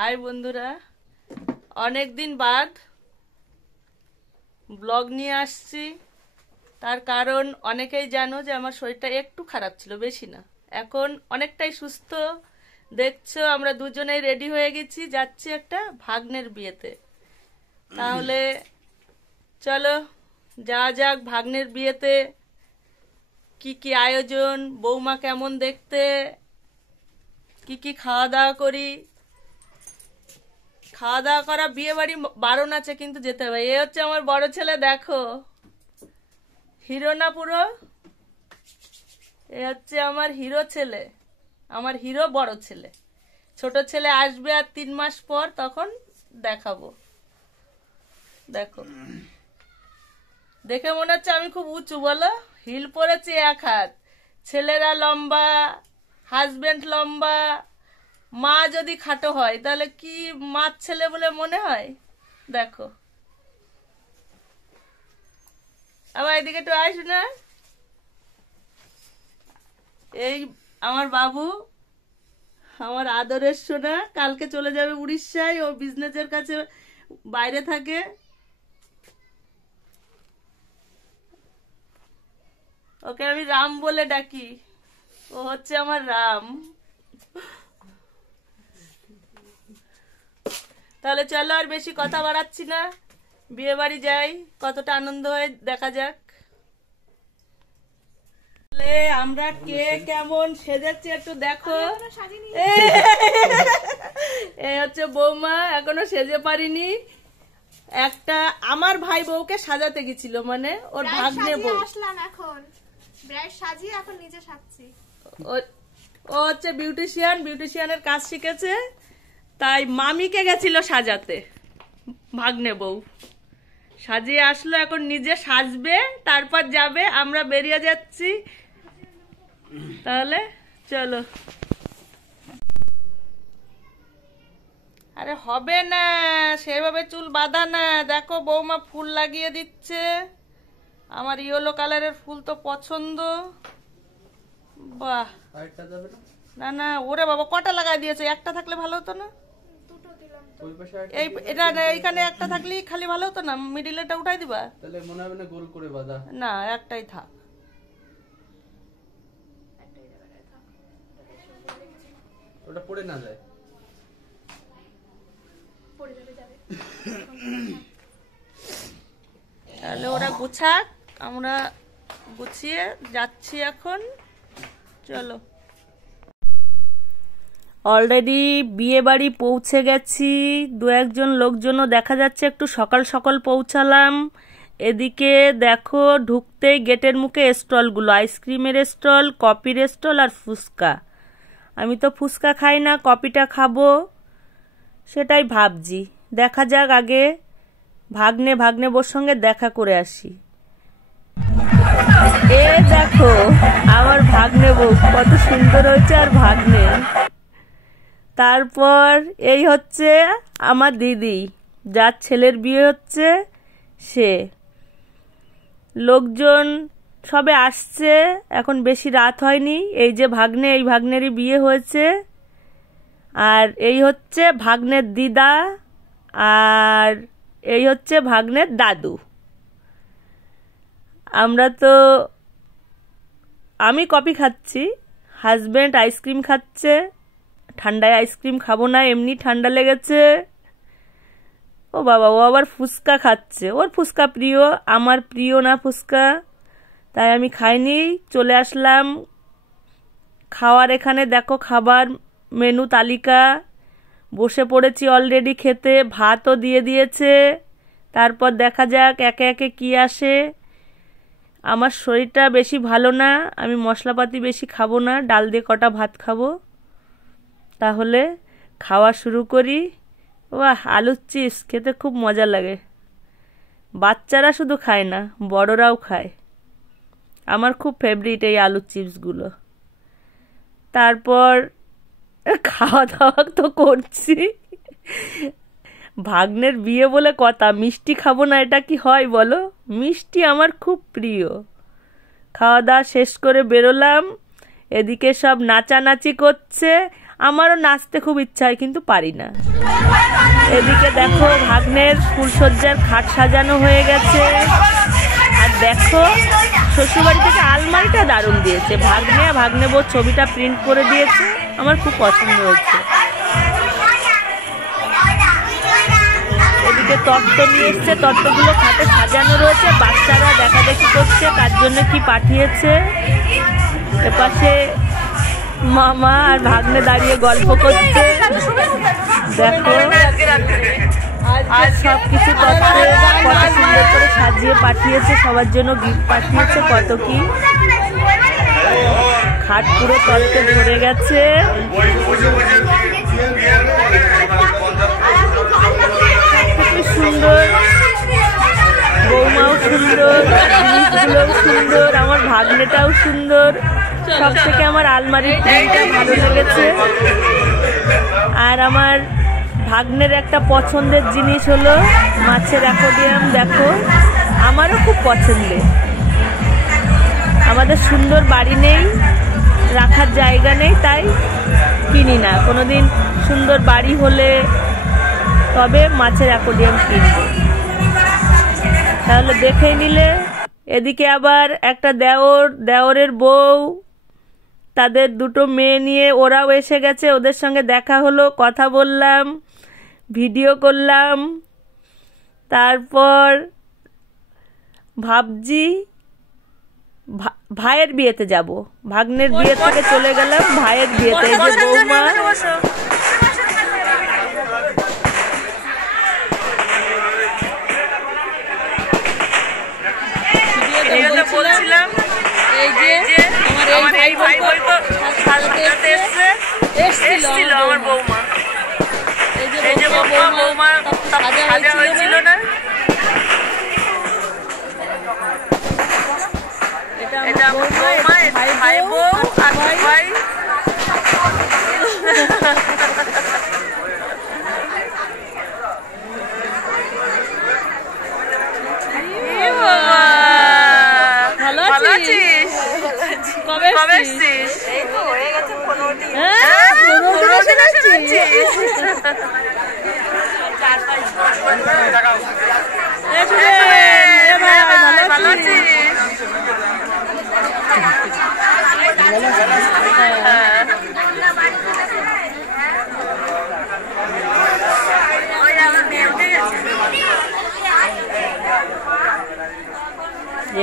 High বন্ধুরা, অনেক দিন বাদ ব্লগ নিয়ে আসছি। তার কারণ অনেকেই জানো যে আমার শরীরটা একটু খারাপ ছিল, বেশি না। এখন অনেকটাই সুস্থ। দেখছো আমরা দুজনেই রেডি হয়ে গেছি, যাচ্ছি একটা ভাগ্নের বিয়েতে। তাহলে চলো যাওয়া যাক ভাগ্নের বিয়েতে। কি কি আয়োজন, বৌমা কেমন দেখতে, কি কি খাওয়া দাওয়া করি। খাওয়া দাওয়া করা, বিয়ে বাড়ি বারণ আছে কিন্তু যেতে হবে। এ হচ্ছে আমার বড় ছেলে, দেখো হিরো না পুরো। এ হচ্ছে আমার হিরো ছেলে, আমার হিরো বড় ছেলে। ছোট ছেলে আসবে আর 3 মাস পর, তখন দেখাবো। দেখো, দেখে মনে হচ্ছে আমি খুব উঁচু, বলো? হিল পরেছি 1 হাত। ছেলেরা লম্বা, হাজবেন্ড লম্বা, মা যদি খাটো হয় তাহলে কি মার ছেলে বলে মনে হয়? দেখো, আবার এদিকে একটু আস না। এই আমার বাবু, আমার আদরের সোনা, কালকে চলে যাবে উড়িষ্যায়। ও বিজনেসের কাছে বাইরে থাকে। ওকে আমি রাম বলে ডাকি, ও হচ্ছে আমার রাম। তাহলে চলো, আর বেশি কথা বাড়াচ্ছি না, বিয়ে বাড়ি যাই। কতটা আনন্দ হয় দেখা যাক। আমরা কে কেমন সেজেছি একটু দেখো। এই হচ্ছে বৌমা, এখনো সেজে পারিনি। একটা আমার ভাই বউকে সাজাতে গেছিল, মানে ওর ভাগ্নে বউ। ও হচ্ছে বিউটিশিয়ান, বিউটিশিয়ানের কাজ শিখেছে, তাই মামিকে গেছিল সাজাতে। ভাগ্নে বউ সাজিয়ে আসলো, এখন নিজে সাজবে, তারপর যাবে। আমরা বেরিয়ে যাচ্ছি, তাহলে চলো। আরে হবে না, সেভাবে চুল বাঁধা না। দেখো বৌমা ফুল লাগিয়ে দিচ্ছে। আমার ইয়েলো কালারের ফুল তো পছন্দ। বাহ, না না, ওরে বাবা, কটা লাগাই দিয়েছে? একটা থাকলে ভালো হতো না? এই এটা এইখানে একটা থাকলেই খালি ভালো হতো না? মিডিলেটা উঠাই দিবা, তাহলে মনে হবে না গোল করে বাঁধা। না, একটাই থাক। ওটা পড়ে না যায়। তাহলে ওরা গুছাক, আমরা গুছিয়ে যাচ্ছি এখন। চলো, অলরেডি বিয়ে বাড়ি পৌঁছে গেছি। 2-1 লোকজনও দেখা যাচ্ছে, একটু সকাল সকাল পৌঁছালাম। এদিকে দেখো, ঢুকতেই গেটের মুখে স্টলগুলো, আইসক্রিমের স্টল, কপির স্টল আর ফুচকা। আমি তো ফুচকা খাই না, কপিটা খাবো, সেটাই ভাবছি। দেখা যাক, আগে ভাগ্নে বোর সঙ্গে দেখা করে আসি। এ দেখো আমার ভাগ্নে বউ কত সুন্দর হয়েছে, আর ভাগ্নে। তারপর এই হচ্ছে আমার দিদি, যার ছেলের বিয়ে হচ্ছে সে। লোকজন সবে আসছে, এখন বেশি রাত হয়নি। এই যে ভাগ্নে, এই ভাগ্নেরই বিয়ে হয়েছে। আর এই হচ্ছে ভাগ্নের দিদা, আর এই হচ্ছে ভাগ্নের দাদু। আমি কফি খাচ্ছি, হাজবেন্ড আইসক্রিম খাচ্ছে। ঠান্ডায় আইসক্রিম খাবো না, এমনি ঠান্ডা লেগেছে। ও বাবা, ও আবার ফুচকা খাচ্ছে। ওর ফুচকা প্রিয়, আমার প্রিয় না ফুচকা, তাই আমি খাইনি, চলে আসলাম খাওয়ার এখানে। দেখো খাবার মেনু তালিকা, বসে পড়েছি অলরেডি খেতে। ভাতও দিয়ে দিয়েছে, তারপর দেখা যাক একে একে কি আসে। আমার শরীরটা বেশি ভালো না, আমি মশলাপাতি বেশি খাবো না, ডাল দিয়ে কটা ভাত খাবো। তাহলে খাওয়া শুরু করি। বাহ, আলুর চিপস খেতে খুব মজা লাগে। বাচ্চারা শুধু খায় না, বড়রাও খায়। আমার খুব ফেভারিট এই আলুর চিপসগুলো। তারপর খাওয়া দাওয়া তো করছি, ভাগ্নের বিয়ে বলে কথা, মিষ্টি খাবো না এটা কি হয় বলো? মিষ্টি আমার খুব প্রিয়। খাওয়া দাওয়া শেষ করে বেরোলাম। এদিকে সব নাচানাচি করছে, আমারও নাচতে খুব ইচ্ছা হয় কিন্তু পারি না। এদিকে দেখো ভাগ্নের ফুলসজ্জার খাট সাজানো হয়ে গেছে। আর দেখো শ্বশুরবাড়ি থেকে আলমারিটা দারুণ দিয়েছে। ভাগ্নে বউ ছবিটা প্রিন্ট করে দিয়েছে, আমার খুব পছন্দ হয়েছে। এদিকে তত্ত্ব নিয়ে এসছে, তত্ত্বগুলো খাটে সাজানো রয়েছে। বাচ্চারা দেখাদেখি করছে কার জন্য কি পাঠিয়েছে। এপাশে মামা আর ভাগ্নে দাঁড়িয়ে গল্প করছে। দেখো সবকিছু তত্ত্বে কত সুন্দর করে সাজিয়ে পাঠিয়েছে, সবার জন্য গিফট পাঠিয়েছে, কত কি। খাট পুরো তত্ত্বে ভরে গেছে। খুবই সুন্দর, বৌমাও সুন্দর, জিনিসগুলোও সুন্দর, আমার ভাগ্নেটাও সুন্দর। সব থেকে আমার আলমারির প্রিন্টটা ভালো লেগেছে। আর আমার ভাগ্নের একটা পছন্দের জিনিস হলো মাছের অ্যাকোয়ারিয়াম। দেখো আমারও খুব পছন্দের। আমাদের সুন্দর বাড়ি নেই, রাখার জায়গা নেই, তাই কিনি না। কোনোদিন সুন্দর বাড়ি হলে তবে মাছের অ্যাকোয়ারিয়াম কিনব। তাহলে দেখে নিলে। এদিকে আবার একটা দেওরের বউ, তাদের দুটো মেয়ে নিয়ে ওরাও এসে গেছে। ওদের সঙ্গে দেখা হলো, কথা বললাম, ভিডিও করলাম। তারপর ভাবছি ভাইয়ের বিয়েতে যাব। ভাগ্নের বিয়ে থেকে চলে গেলাম ভাইয়ের বিয়েতে। এই যে বৌমা, বলছিলাম এই যে আমার এই ভাই বলবো এসেছিল আমার বৌমা। এই যে বৌমা সাজা হয়েছিল না, এটা আমার বৌমা, ভাই বউ আর ভাই। ভালো আছিস? কবে এসেছিস? এই তো হয়ে গেছে 15 দিন। হ্যাঁ 15 দিন এসেছিস। ভালো আছিস?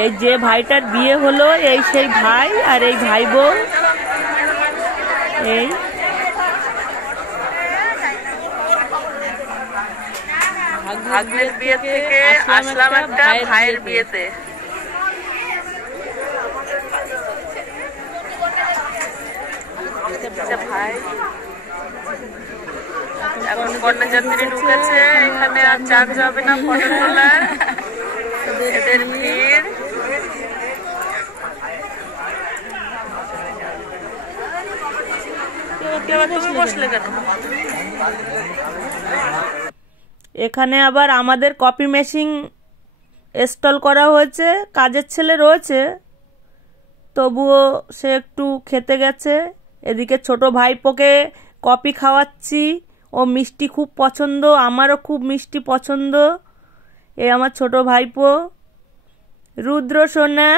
এই যে ভাইটার বিয়ে হলো, এই সেই ভাই আর এই ভাই বউ। এই ভাগ্নের বিয়ে থেকে আসলাম একটা ভাইয়ের বিয়েতে। ভাই এখন কন্যাযাত্রী ঢুকেছে, এখানে আর চার্জ হবে না ফটো তোলার। এদের ভিড়। তুমি বসলে কেন? এখানে আবার আমাদের কপি মেশিন ইনস্টল করা হয়েছে। কাজের ছেলে রয়েছে, তবুও সে একটু খেতে গেছে। এদিকে ছোট ভাইপোকে কপি খাওয়াচ্ছি, ও মিষ্টি খুব পছন্দ, আমারও খুব মিষ্টি পছন্দ। এই আমার ছোট ভাইপো রুদ্র সোনা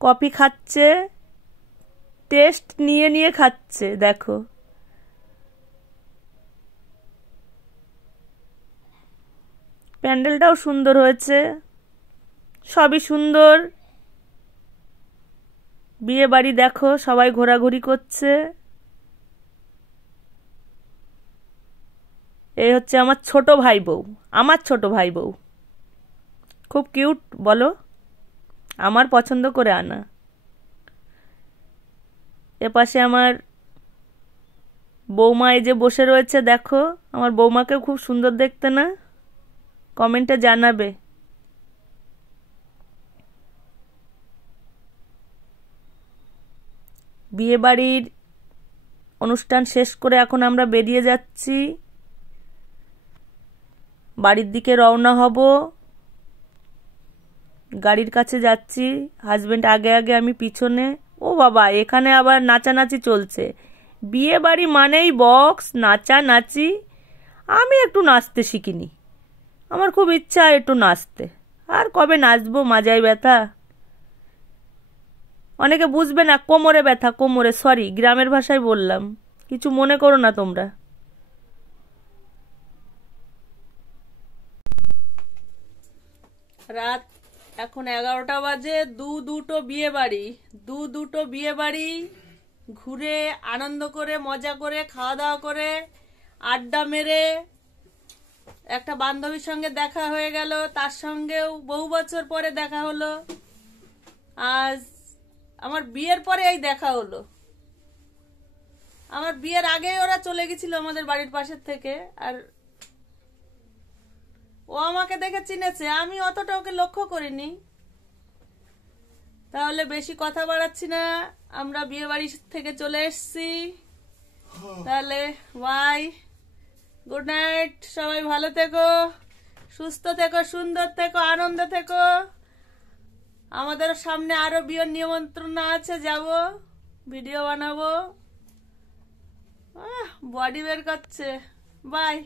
কফি খাচ্ছে, টেস্ট নিয়ে নিয়ে খাচ্ছে। দেখো প্যান্ডেলটাও সুন্দর হয়েছে, সবই সুন্দর। বিয়ে বাড়ি দেখো, সবাই ঘোরাঘুরি করছে। এই হচ্ছে আমার ছোট ভাই বউ, আমার ছোট ভাই বউ খুব কিউট, বলো, আমার পছন্দ করে আনা। এপাশে আমার বৌমা এই যে বসে রয়েছে, দেখো আমার বৌমাকেও খুব সুন্দর দেখতে না? কমেন্টে জানাবে। বিয়ে বাড়ির অনুষ্ঠান শেষ করে এখন আমরা বেরিয়ে যাচ্ছি, বাড়ির দিকে রওনা হব। গাড়ির কাছে যাচ্ছি, হাজবেন্ড আগে আগে, আমি পিছনে। ও বাবা, এখানে আবার নাচানাচি চলছে। বিয়ে বাড়ি মানেই বক্স, নাচা নাচি। আমি একটু নাচতে শিখিনি, আমার খুব ইচ্ছা একটু নাচতে। আর কবে নাচবো, মাজায় ব্যথা। অনেকে বুঝবে না, কোমরে ব্যথা, কোমরে, সরি গ্রামের ভাষায় বললাম, কিছু মনে করো না তোমরা। রাত এখন 11টা বাজে। দুটো বিয়ে বাড়ি ঘুরে আনন্দ করে মজা করে খাওয়া দাওয়া করে আড্ডা মেরে একটা বান্ধবীর সঙ্গে দেখা হয়ে গেল, তার সঙ্গেও বহু বছর পরে দেখা হলো। আজ আমার বিয়ের পরে এই দেখা হলো। আমার বিয়ের আগেই ওরা চলে গেছিল আমাদের বাড়ির পাশের থেকে, আর ও আমাকে দেখে চিনেছে, আমি অতটা ওকে লক্ষ্য করিনি। তাহলে বেশি কথা বাড়াচ্ছি না, আমরা বিয়ে বাড়ি থেকে চলে এসেছি। তাহলে বাই, গুড নাইট, সবাই ভালো থেকো, সুস্থ থেকো, সুন্দর থেকো, আনন্দ থেকো। আমাদের সামনে আরো বিয়ের নিমন্ত্রণ আছে, যাব, ভিডিও বানাবো। বডি বের করছে। বাই।